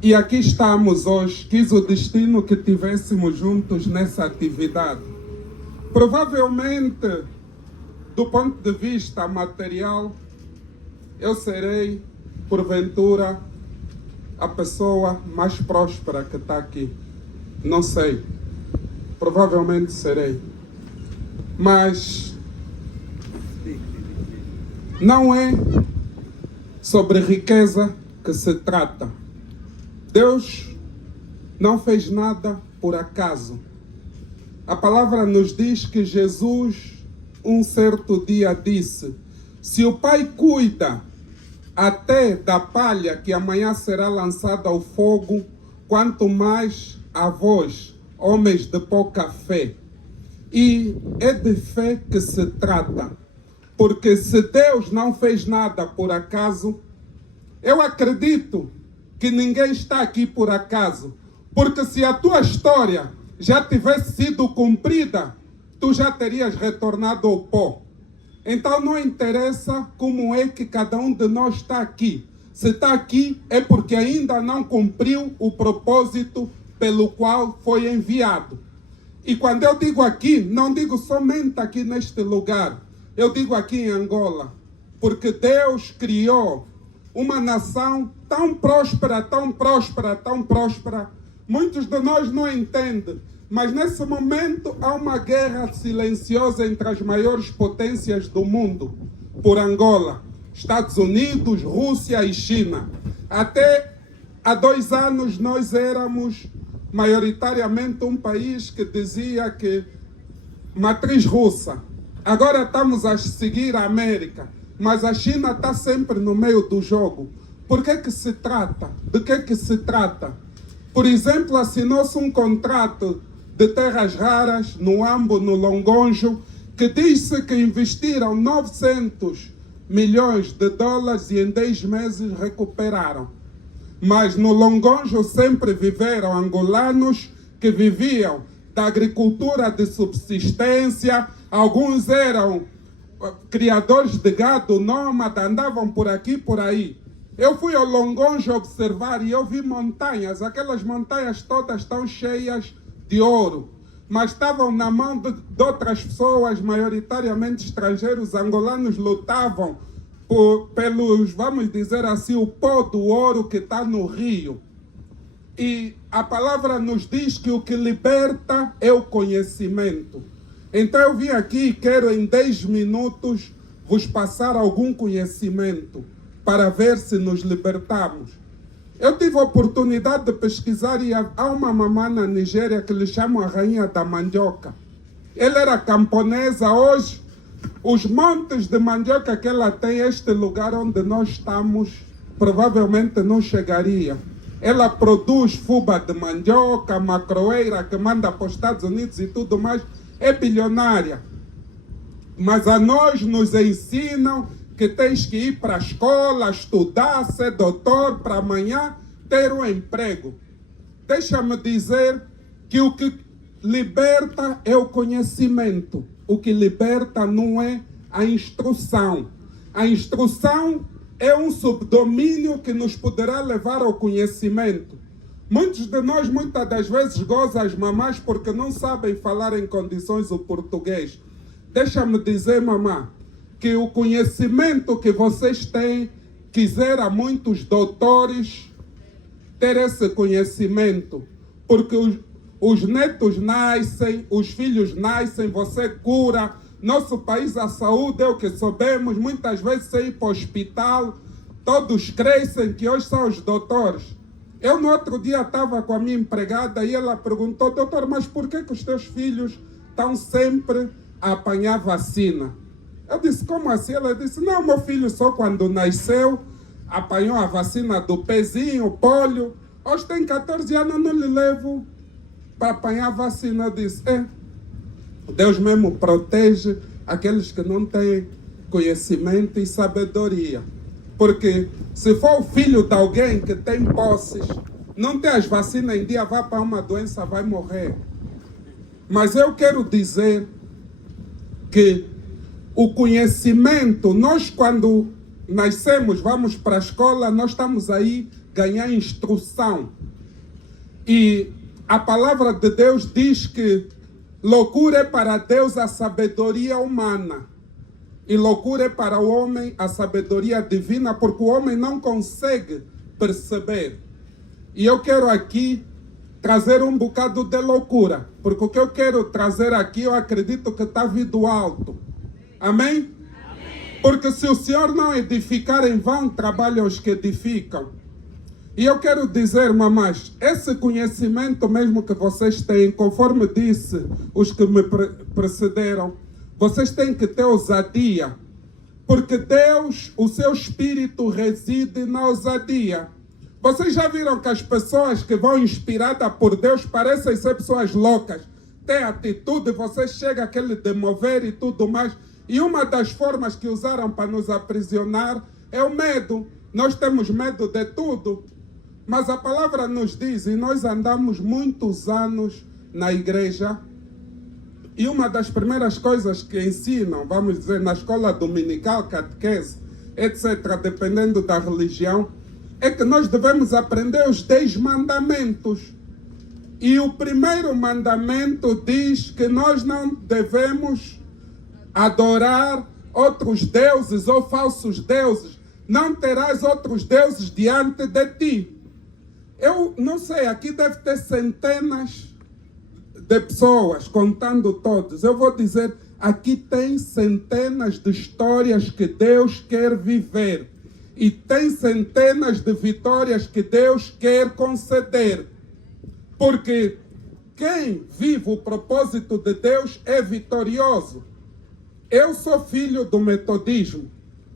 E aqui estamos hoje, quis o destino que tivéssemos juntos nessa atividade. Provavelmente, do ponto de vista material, eu serei, porventura, a pessoa mais próspera que está aqui. Não sei. Provavelmente serei. Mas não é sobre riqueza que se trata. Deus não fez nada por acaso. A palavra nos diz que Jesus, um certo dia, disse: se o Pai cuida até da palha que amanhã será lançada ao fogo, quanto mais a vós, homens de pouca fé. E é de fé que se trata. Porque se Deus não fez nada por acaso, eu acredito que ninguém está aqui por acaso. Porque se a tua história já tivesse sido cumprida, tu já terias retornado ao pó. Então não interessa como é que cada um de nós está aqui. Se está aqui é porque ainda não cumpriu o propósito pelo qual foi enviado. E quando eu digo aqui, não digo somente aqui neste lugar. Eu digo aqui em Angola. Porque Deus criou uma nação tão próspera, tão próspera, tão próspera. Muitos de nós não entendem. Mas nesse momento há uma guerra silenciosa entre as maiores potências do mundo, por Angola, Estados Unidos, Rússia e China. Até há 2 anos nós éramos maioritariamente um país que dizia que matriz russa. Agora estamos a seguir a América, mas a China está sempre no meio do jogo. Por que se trata? De que se trata? Por exemplo, assinou-se um contrato de terras raras no Ambo, no Longonjo, que disse que investiram 900 milhões de dólares e em 10 meses recuperaram. Mas no Longonjo sempre viveram angolanos que viviam da agricultura de subsistência, alguns eram criadores de gado nômade, andavam por aqui e por aí. Eu fui ao Longonjo observar e eu vi montanhas, aquelas montanhas todas estão cheias de ouro, mas estavam na mão de outras pessoas, maioritariamente estrangeiros. Angolanos lutavam pelos, vamos dizer assim, o pó do ouro que está no rio. E a palavra nos diz que o que liberta é o conhecimento. Então eu vim aqui e quero em 10 minutos vos passar algum conhecimento para ver se nos libertamos. Eu tive a oportunidade de pesquisar e há uma mamã na Nigéria que lhe chamam a rainha da mandioca. Ela era camponesa. Hoje, os montes de mandioca que ela tem, este lugar onde nós estamos, provavelmente não chegaria. Ela produz fuba de mandioca, macroeira, que manda para os Estados Unidos e tudo mais. É bilionária. Mas a nós nos ensinam que tens que ir para a escola, estudar, ser doutor, para amanhã ter um emprego. Deixa-me dizer que o que liberta é o conhecimento. O que liberta não é a instrução. A instrução é um subdomínio que nos poderá levar ao conhecimento. Muitos de nós, muitas das vezes, gozam as mamás porque não sabem falar em condições o português. Deixa-me dizer, mamã, que o conhecimento que vocês têm, quisera muitos doutores ter esse conhecimento, porque os netos nascem, os filhos nascem, você cura. Nosso país, a saúde é o que sabemos, muitas vezes sem ir para o hospital, todos crescem, que hoje são os doutores. Eu no outro dia estava com a minha empregada e ela perguntou: doutor, mas por que os teus filhos estão sempre a apanhar vacina? Eu disse: como assim? Ela disse: não, meu filho só quando nasceu apanhou a vacina do pezinho, polio. Hoje tem 14 anos, eu não lhe levo para apanhar vacina. Eu disse: Deus mesmo protege aqueles que não têm conhecimento e sabedoria. Porque se for o filho de alguém que tem posses, não tem as vacinas em dia, vai para uma doença, vai morrer. Mas eu quero dizer que o conhecimento, nós quando nascemos, vamos para a escola, nós estamos aí ganhar instrução. E a palavra de Deus diz que loucura é para Deus a sabedoria humana. E loucura é para o homem a sabedoria divina, porque o homem não consegue perceber. E eu quero aqui trazer um bocado de loucura, porque o que eu quero trazer aqui, eu acredito que está vindo alto. Amém? Amém? Porque se o Senhor não edificar em vão, trabalham os que edificam. E eu quero dizer, mamães, esse conhecimento mesmo que vocês têm, conforme disse os que me precederam, vocês têm que ter ousadia, porque Deus, o seu Espírito reside na ousadia. Vocês já viram que as pessoas que vão inspiradas por Deus parecem ser pessoas loucas, têm atitude, você chega aquele de mover e tudo mais. E uma das formas que usaram para nos aprisionar é o medo. Nós temos medo de tudo. Mas a palavra nos diz, e nós andamos muitos anos na igreja, e uma das primeiras coisas que ensinam, vamos dizer, na escola dominical, catequese, etc., dependendo da religião, é que nós devemos aprender os 10 mandamentos. E o primeiro mandamento diz que nós não devemos adorar outros deuses ou falsos deuses. Não terás outros deuses diante de ti. Eu não sei, aqui deve ter centenas de pessoas, contando todos. Eu vou dizer, aqui tem centenas de histórias que Deus quer viver. E tem centenas de vitórias que Deus quer conceder. Porque quem vive o propósito de Deus é vitorioso. Eu sou filho do metodismo.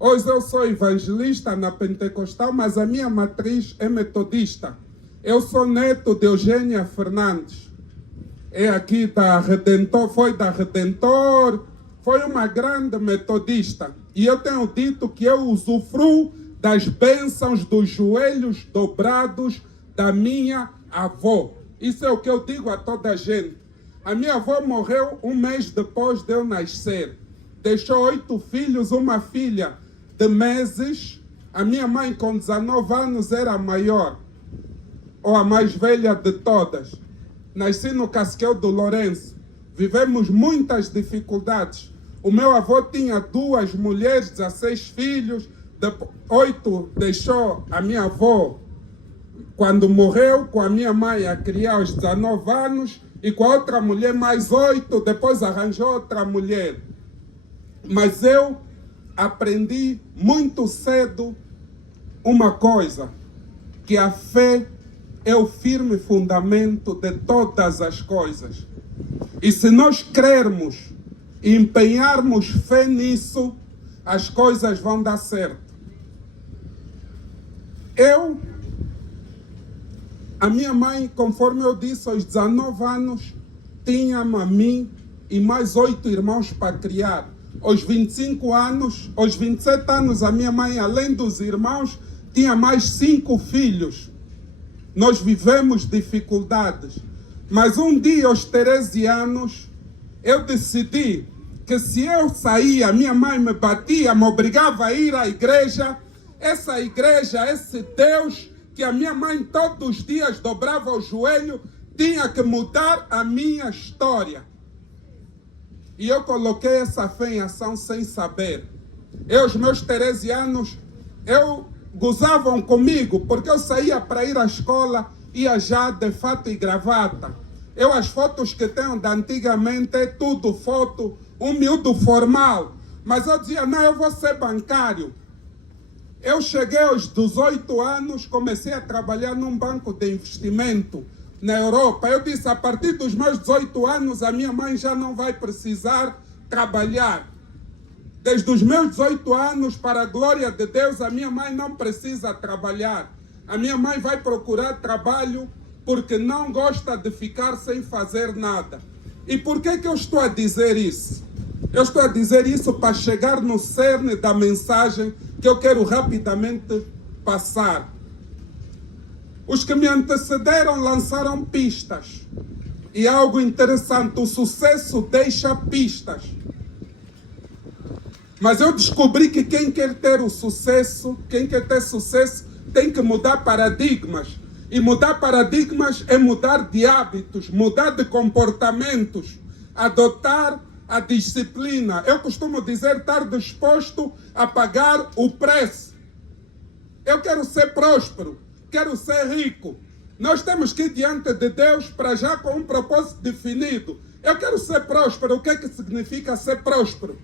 Hoje eu sou evangelista na Pentecostal, mas a minha matriz é metodista. Eu sou neto de Eugênia Fernandes. É aqui da Redentor, foi da Redentor, foi uma grande metodista. E eu tenho dito que eu usufruo das bênçãos dos joelhos dobrados da minha avó. Isso é o que eu digo a toda a gente. A minha avó morreu um mês depois de eu nascer. Deixou 8 filhos, uma filha de meses. A minha mãe, com 19 anos, era a maior, ou a mais velha de todas. Nasci no Casquel do Lourenço. Vivemos muitas dificuldades. O meu avô tinha 2 mulheres, 16 filhos. 8 deixou a minha avó quando morreu, com a minha mãe a criar aos 19 anos, e com a outra mulher mais 8, depois arranjou outra mulher. Mas eu aprendi muito cedo uma coisa, que a fé é o firme fundamento de todas as coisas. E se nós crermos e empenharmos fé nisso, as coisas vão dar certo. A minha mãe, conforme eu disse, aos 19 anos, tinha-me a mim e mais 8 irmãos para criar. Aos 25 anos, aos 27 anos, a minha mãe, além dos irmãos, tinha mais 5 filhos. Nós vivemos dificuldades. Mas um dia, aos 13 anos, eu decidi que se eu saía, minha mãe me batia, me obrigava a ir à igreja. Essa igreja, esse Deus que a minha mãe todos os dias dobrava o joelho, tinha que mudar a minha história. E eu coloquei essa fé em ação sem saber. Os meus 13 anos, gozavam comigo, porque eu saía para ir à escola, ia já de fato e gravata. As fotos que tenho de antigamente é tudo foto, um miúdo formal. Mas eu dizia, não, eu vou ser bancário. Eu cheguei aos 18 anos, comecei a trabalhar num banco de investimento na Europa. Eu disse, a partir dos meus 18 anos, a minha mãe já não vai precisar trabalhar. Desde os meus 18 anos, para a glória de Deus, a minha mãe não precisa trabalhar. A minha mãe vai procurar trabalho porque não gosta de ficar sem fazer nada. E por que eu estou a dizer isso? Eu estou a dizer isso para chegar no cerne da mensagem que eu quero rapidamente passar. Os que me antecederam lançaram pistas. E algo interessante, o sucesso deixa pistas. Mas eu descobri que quem quer ter o sucesso, quem quer ter sucesso, tem que mudar paradigmas. E mudar paradigmas é mudar de hábitos, mudar de comportamentos, adotar a disciplina. Eu costumo dizer, estar disposto a pagar o preço. Eu quero ser próspero, quero ser rico. Nós temos que ir diante de Deus para já com um propósito definido. Eu quero ser próspero. O que é que significa ser próspero?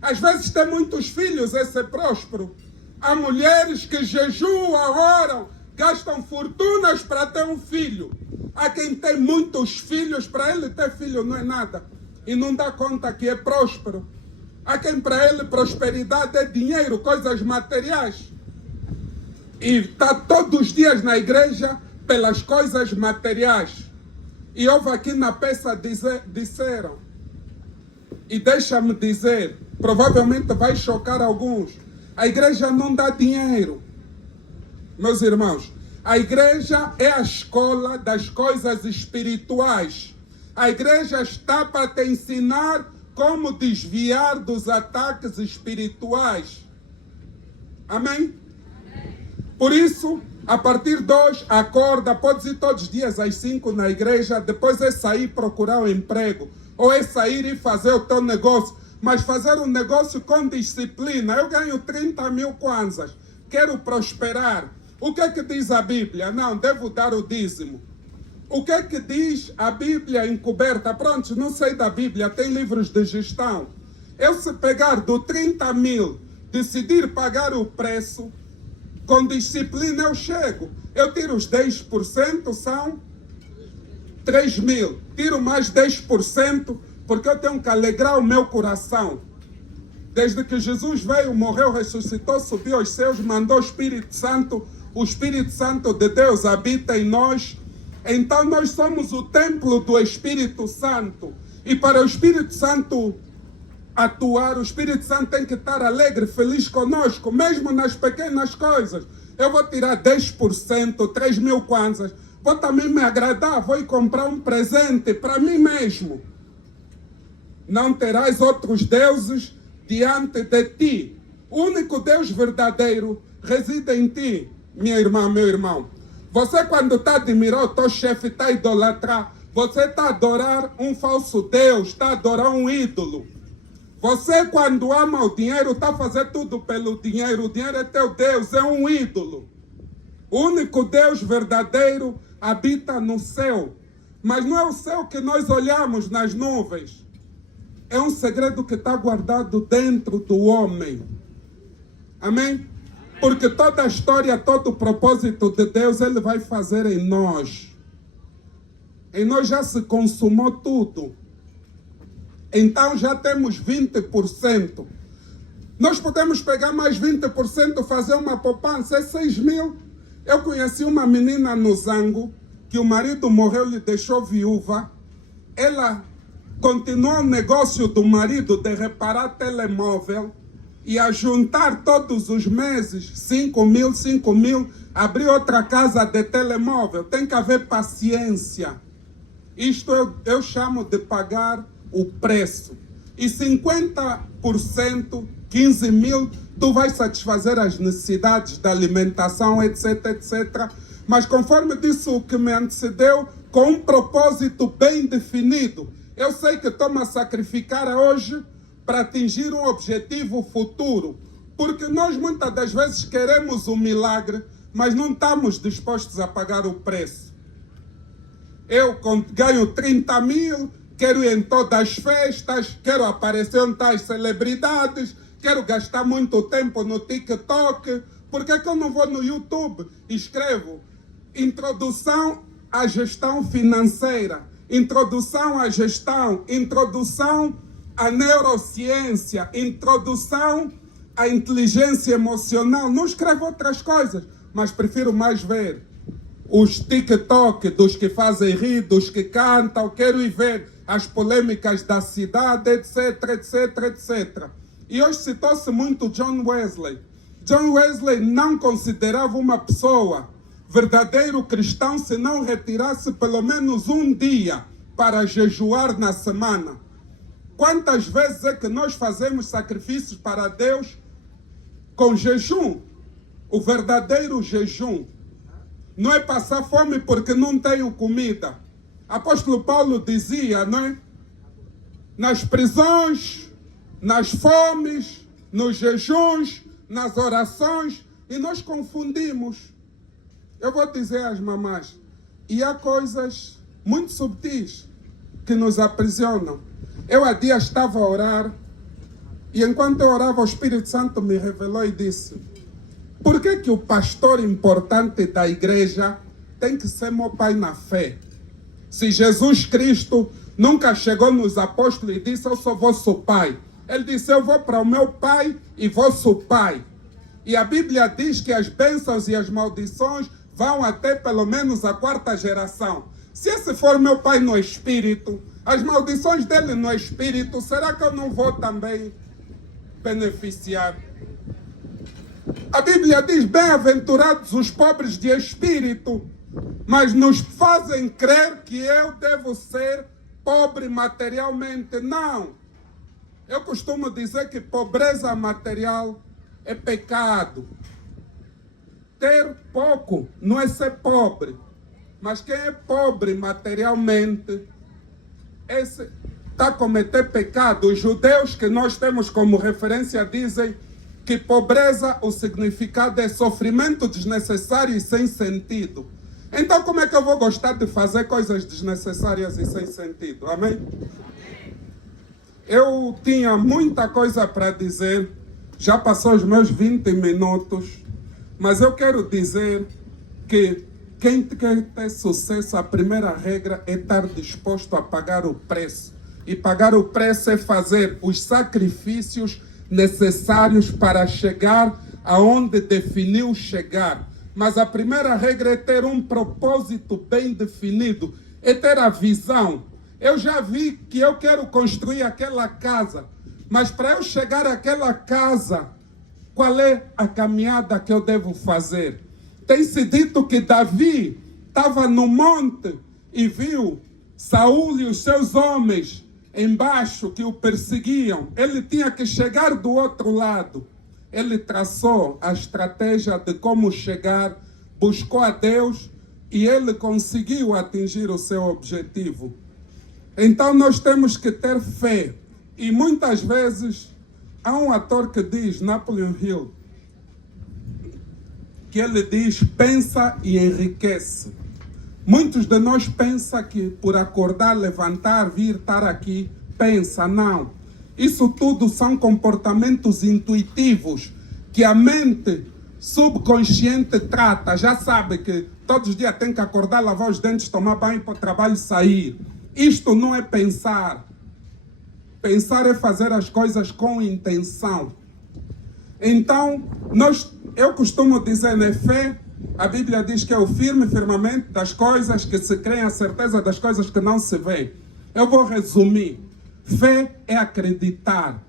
Às vezes ter muitos filhos é ser próspero. Há mulheres que jejuam, oram, gastam fortunas para ter um filho. Há quem tem muitos filhos, para ele ter filho não é nada. E não dá conta que é próspero. Há quem para ele prosperidade é dinheiro, coisas materiais. E está todos os dias na igreja pelas coisas materiais. E houve aqui na peça disseram, e deixa-me dizer, provavelmente vai chocar alguns, a igreja não dá dinheiro. Meus irmãos, a igreja é a escola das coisas espirituais. A igreja está para te ensinar como desviar dos ataques espirituais. Amém? Por isso, a partir de hoje, acorda, podes ir todos os dias às 5 na igreja, depois é sair procurar um emprego, ou é sair e fazer o teu negócio, mas fazer um negócio com disciplina. Eu ganho 30 mil kwanzas, quero prosperar. O que é que diz a Bíblia? Não, devo dar o dízimo. O que é que diz a Bíblia encoberta? Pronto, não sei da Bíblia, tem livros de gestão. Eu se pegar do 30 mil, decidir pagar o preço, com disciplina eu chego. Eu tiro os 10%, são 3 mil. Tiro mais 10%, porque eu tenho que alegrar o meu coração. Desde que Jesus veio, morreu, ressuscitou, subiu aos céus, mandou o Espírito Santo de Deus habita em nós. Então nós somos o templo do Espírito Santo. E para o Espírito Santo atuar, o Espírito Santo tem que estar alegre, feliz conosco, mesmo nas pequenas coisas. Eu vou tirar 10%, 3 mil kwanzas, vou também me agradar, vou ir comprar um presente para mim mesmo. Não terás outros deuses diante de ti. O único Deus verdadeiro reside em ti, minha irmã, meu irmão. Você quando está a admirar o teu chefe, está a idolatrar, você está a adorar um falso Deus, está a adorar um ídolo. Você quando ama o dinheiro, está a fazer tudo pelo dinheiro. O dinheiro é teu Deus, é um ídolo. O único Deus verdadeiro habita no céu. Mas não é o céu que nós olhamos nas nuvens. É um segredo que está guardado dentro do homem. Amém? Porque toda a história, todo o propósito de Deus, Ele vai fazer em nós. Em nós já se consumou tudo. Então já temos 20%. Nós podemos pegar mais 20%, fazer uma poupança, é 6 mil. Eu conheci uma menina no Zango, que o marido morreu, lhe deixou viúva. Ela continuou o negócio do marido de reparar telemóvel e a juntar todos os meses 5 mil, abrir outra casa de telemóvel. Tem que haver paciência. Isto eu chamo de pagar o preço. E 50%, 15 mil, tu vais satisfazer as necessidades da alimentação, etc, etc. Mas conforme disse o que me antecedeu, com um propósito bem definido. Eu sei que estou-me a sacrificar hoje para atingir um objetivo futuro. Porque nós muitas das vezes queremos um milagre, mas não estamos dispostos a pagar o preço. Eu ganho 30 mil, quero ir em todas as festas, quero aparecer em tais celebridades, quero gastar muito tempo no TikTok. Por que eu não vou no YouTube e escrevo introdução à gestão financeira, introdução à gestão, introdução à neurociência, introdução à inteligência emocional? Não escrevo outras coisas, mas prefiro mais ver os TikTok dos que fazem rir, dos que cantam. Quero ir ver as polêmicas da cidade, etc, etc, etc. E hoje citou-se muito John Wesley. John Wesley não considerava uma pessoa verdadeiro cristão se não retirasse pelo menos um dia para jejuar na semana. Quantas vezes é que nós fazemos sacrifícios para Deus com jejum? O verdadeiro jejum não é passar fome porque não tenho comida. Apóstolo Paulo dizia, não é? Nas prisões, nas fomes, nos jejuns, nas orações, e nós confundimos. Eu vou dizer às mamás, e há coisas muito subtis que nos aprisionam. Eu há dias estava a orar, e enquanto eu orava, o Espírito Santo me revelou e disse, por que o pastor importante da igreja tem que ser meu pai na fé? Se Jesus Cristo nunca chegou nos apóstolos e disse, eu sou vosso pai. Ele disse, eu vou para o meu pai e vosso pai. E a Bíblia diz que as bênçãos e as maldições vão até pelo menos a 4ª geração. Se esse for meu pai no espírito, as maldições dele no espírito, será que eu não vou também beneficiar? A Bíblia diz, bem-aventurados os pobres de espírito, mas nos fazem crer que eu devo ser pobre materialmente. Não. Eu costumo dizer que pobreza material é pecado. Ter pouco não é ser pobre, mas quem é pobre materialmente, esse está a cometer pecado. Os judeus que nós temos como referência dizem que pobreza, o significado é sofrimento desnecessário e sem sentido. Então como é que eu vou gostar de fazer coisas desnecessárias e sem sentido? Amém? Eu tinha muita coisa para dizer, já passou os meus 20 minutos, mas eu quero dizer que quem quer ter sucesso, a primeira regra é estar disposto a pagar o preço. E pagar o preço é fazer os sacrifícios necessários para chegar aonde definiu chegar. Mas a primeira regra é ter um propósito bem definido, é ter a visão. Eu já vi que eu quero construir aquela casa, mas para eu chegar àquela casa, qual é a caminhada que eu devo fazer? Tem-se dito que Davi estava no monte e viu Saul e os seus homens embaixo que o perseguiam. Ele tinha que chegar do outro lado. Ele traçou a estratégia de como chegar, buscou a Deus e ele conseguiu atingir o seu objetivo. Então nós temos que ter fé. E muitas vezes há um ator que diz, Napoleon Hill, que ele diz, pensa e enriquece. Muitos de nós pensam que por acordar, levantar, vir, estar aqui, pensa, não. Isso tudo são comportamentos intuitivos que a mente subconsciente trata. Já sabe que todos os dias tem que acordar, lavar os dentes, tomar banho para o trabalho e sair. Isto não é pensar. Pensar é fazer as coisas com intenção. Então, eu costumo dizer, né, fé, a Bíblia diz que é o firme firmamento das coisas que se creem, a certeza das coisas que não se veem. Eu vou resumir. Fé é acreditar.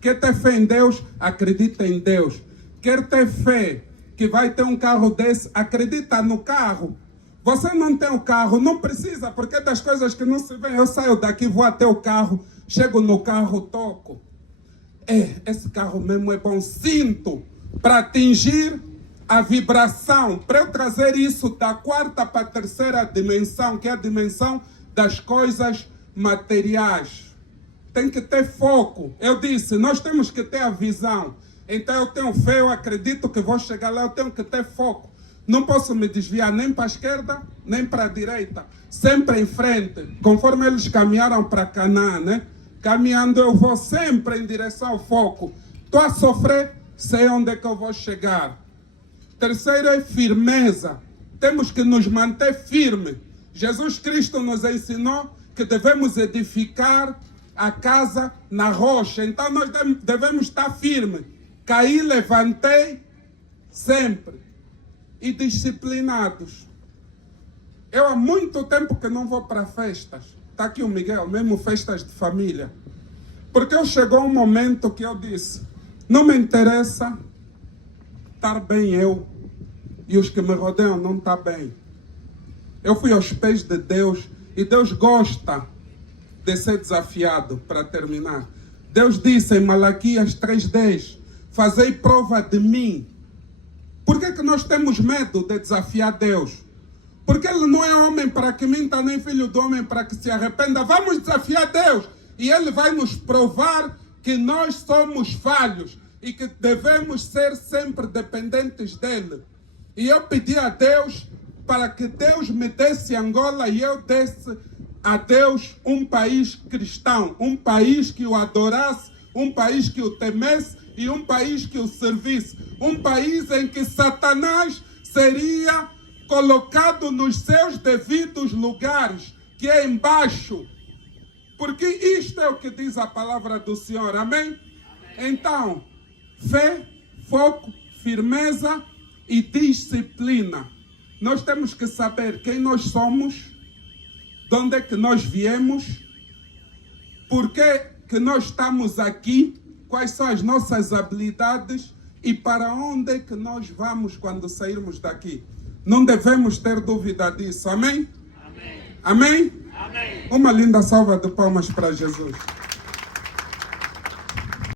Quer ter fé em Deus? Acredita em Deus. Quer ter fé que vai ter um carro desse? Acredita no carro. Você não tem o carro, não precisa, porque das coisas que não se veem, eu saio daqui, vou até o carro, chego no carro, toco. Esse carro mesmo é bom. Sinto para atingir a vibração, para eu trazer isso da 4ª para a 3ª dimensão, que é a dimensão das coisas materiais. Tem que ter foco. Eu disse, nós temos que ter a visão. Então eu tenho fé, eu acredito que vou chegar lá, eu tenho que ter foco. Não posso me desviar nem para a esquerda, nem para a direita. Sempre em frente. Conforme eles caminharam para Canaã, né? Caminhando eu vou sempre em direção ao foco. Estou a sofrer, sei onde é que eu vou chegar. Terceiro é firmeza. Temos que nos manter firmes. Jesus Cristo nos ensinou que devemos edificar a casa na rocha. Então nós devemos estar firmes. Caí, levantei, sempre. E disciplinados. Eu há muito tempo que não vou para festas. Está aqui o Miguel, mesmo festas de família. Porque chegou um momento que eu disse, não me interessa estar bem eu e os que me rodeiam não estão bem. Eu fui aos pés de Deus e Deus gosta de ser desafiado. Para terminar, Deus disse em Malaquias 3:10, fazei prova de mim Por que nós temos medo de desafiar Deus? Porque Ele não é homem para que minta, nem filho do homem para que se arrependa. Vamos desafiar Deus e Ele vai nos provar que nós somos falhos e que devemos ser sempre dependentes dEle. E eu pedi a Deus para que Deus me desse Angola e eu desse a Deus um país cristão, um país que o adorasse, um país que o temesse e um país que o servisse. Um país em que Satanás seria colocado nos seus devidos lugares, que é embaixo. Porque isto é o que diz a palavra do Senhor, amém? Então, fé, foco, firmeza e disciplina. Nós temos que saber quem nós somos, de onde é que nós viemos, por que nós estamos aqui, quais são as nossas habilidades e para onde é que nós vamos quando sairmos daqui. Não devemos ter dúvida disso, amém? Amém? Amém? Amém. Uma linda salva de palmas para Jesus.